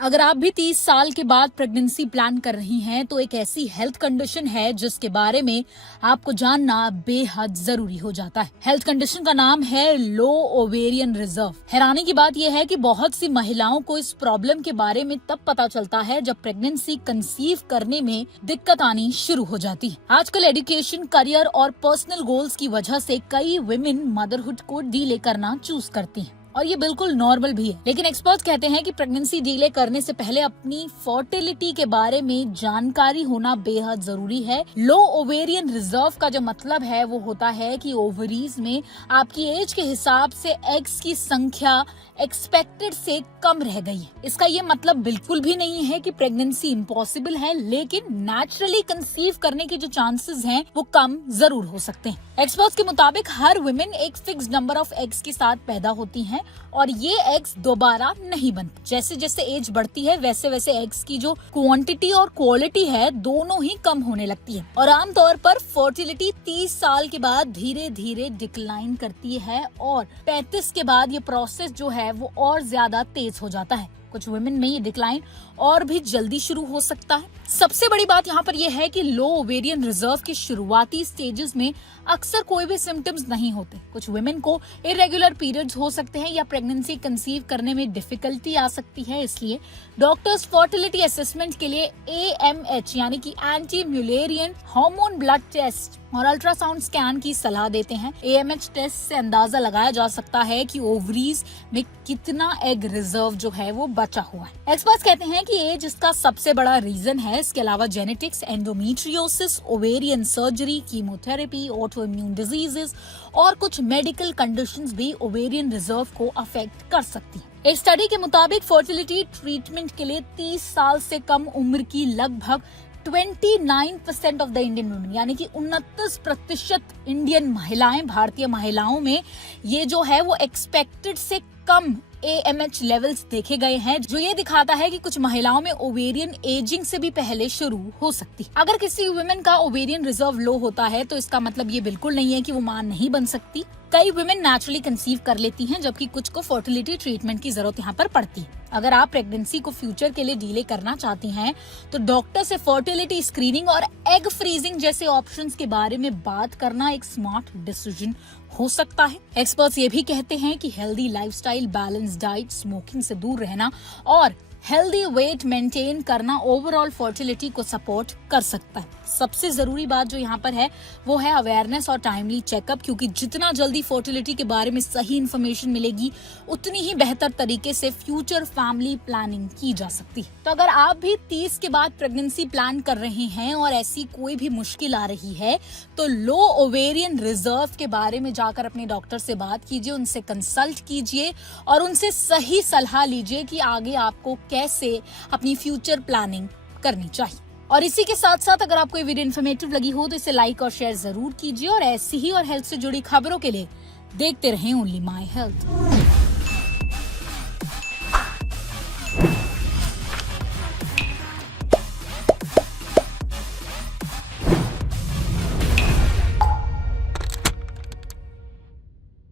अगर आप भी 30 साल के बाद प्रेगनेंसी प्लान कर रही हैं तो एक ऐसी हेल्थ कंडीशन है जिसके बारे में आपको जानना बेहद जरूरी हो जाता है। हेल्थ कंडीशन का नाम है लो ओवेरियन रिजर्व। हैरानी की बात यह है कि बहुत सी महिलाओं को इस प्रॉब्लम के बारे में तब पता चलता है जब प्रेगनेंसी कंसीव करने में दिक्कत आनी शुरू हो जाती है। आजकल एजुकेशन, करियर और पर्सनल गोल्स की वजह से कई विमेन मदरहुड को डिले करना चूज करती हैं। और ये बिल्कुल नॉर्मल भी है, लेकिन एक्सपर्ट्स कहते हैं कि प्रेगनेंसी डिले करने से पहले अपनी फर्टिलिटी के बारे में जानकारी होना बेहद जरूरी है। लो ओवेरियन रिजर्व का जो मतलब है वो होता है कि ओवरीज में आपकी एज के हिसाब से एग्स की संख्या एक्सपेक्टेड से कम रह गई है। इसका ये मतलब बिल्कुल भी नहीं है कि प्रेगनेंसी इम्पॉसिबल है, लेकिन नेचुरली कंसीव करने के जो चांसेस हैं वो कम जरूर हो सकते हैं। एक्सपर्ट्स के मुताबिक हर वुमेन एक फिक्स नंबर ऑफ एग्स के साथ पैदा होती हैं और ये एग्स दोबारा नहीं बनते। जैसे जैसे एज बढ़ती है वैसे वैसे एग्स की जो क्वांटिटी और क्वालिटी है दोनों ही कम होने लगती है और आमतौर पर फर्टिलिटी 30 साल के बाद धीरे धीरे डिक्लाइन करती है और 35 के बाद ये प्रोसेस जो है वो और ज्यादा तेज हो जाता है। कुछ वुमेन में ये डिक्लाइन और भी जल्दी शुरू हो सकता है। सबसे बड़ी बात यहाँ पर यह है कि लो ओवेरियन रिजर्व के शुरुआती स्टेजेस में अक्सर कोई भी सिम्टम्स नहीं होते। कुछ वुमेन को इरेगुलर पीरियड्स हो सकते हैं या प्रेगनेंसी कंसीव करने में डिफिकल्टी आ सकती है। इसलिए डॉक्टर्स फर्टिलिटी असेसमेंट के लिए AMH यानी कि anti Mullerian hormone blood test और अल्ट्रासाउंड स्कैन की सलाह देते हैं। AMH टेस्ट से अंदाजा लगाया जा सकता है कि ओवरीज में कितना एग रिजर्व जो है वो बचा हुआ है। एक्सपर्ट्स कहते हैं कि एज इसका सबसे बड़ा रीजन है। इसके अलावा genetics, endometriosis, ovarian surgery, chemotherapy, auto immune diseases और कुछ मेडिकल कंडीशंस भी ओवेरियन रिजर्व को अफेक्ट कर सकती है। एक स्टडी के मुताबिक फर्टिलिटी ट्रीटमेंट के लिए 30 साल से कम उम्र की लगभग 29% ऑफ द इंडियन वुमेन यानी कि 29% इंडियन महिलाएं, भारतीय महिलाओं में ये जो है वो एक्सपेक्टेड से कम AMH लेवल्स देखे गए हैं, जो ये दिखाता है कि कुछ महिलाओं में ओवेरियन एजिंग से भी पहले शुरू हो सकती है। अगर किसी वुमेन का ओवेरियन रिजर्व लो होता है तो इसका मतलब ये बिल्कुल नहीं है कि वो मां नहीं बन सकती। कई वुमेन नेचुरली कंसीव कर लेती हैं, जबकि कुछ को फर्टिलिटी ट्रीटमेंट की जरूरत यहाँ पर पड़ती है। अगर आप प्रेगनेंसी को फ्यूचर के लिए डिले करना चाहती हैं तो डॉक्टर से फर्टिलिटी स्क्रीनिंग और एग फ्रीजिंग जैसे ऑप्शंस के बारे में बात करना एक स्मार्ट डिसीजन हो सकता है। एक्सपर्ट्स ये भी कहते हैं कि healthy lifestyle, balance diet, smoking से दूर रहना और हेल्दी वेट मेंटेन करना ओवरऑल फर्टिलिटी को सपोर्ट कर सकता है। सबसे जरूरी बात जो यहाँ पर है वो है अवेयरनेस और टाइमली चेकअप, क्योंकि जितना जल्दी फर्टिलिटी के बारे में सही इन्फॉर्मेशन मिलेगी उतनी ही बेहतर तरीके से फ्यूचर फैमिली प्लानिंग की जा सकती है। तो अगर आप भी 30 के बाद प्रेगनेंसी प्लान कर रहे हैं और ऐसी कोई भी मुश्किल आ रही है तो लो ओवेरियन रिजर्व के बारे में जाकर अपने डॉक्टर से बात कीजिए, उनसे कंसल्ट कीजिए और उनसे सही सलाह लीजिए कि आगे आपको कैसे अपनी फ्यूचर प्लानिंग करनी चाहिए। और इसी के साथ साथ अगर आपको ये वीडियो इन्फॉर्मेटिव लगी हो तो इसे लाइक और शेयर जरूर कीजिए और ऐसी ही और हेल्थ से जुड़ी खबरों के लिए देखते रहें ओनली माय हेल्थ।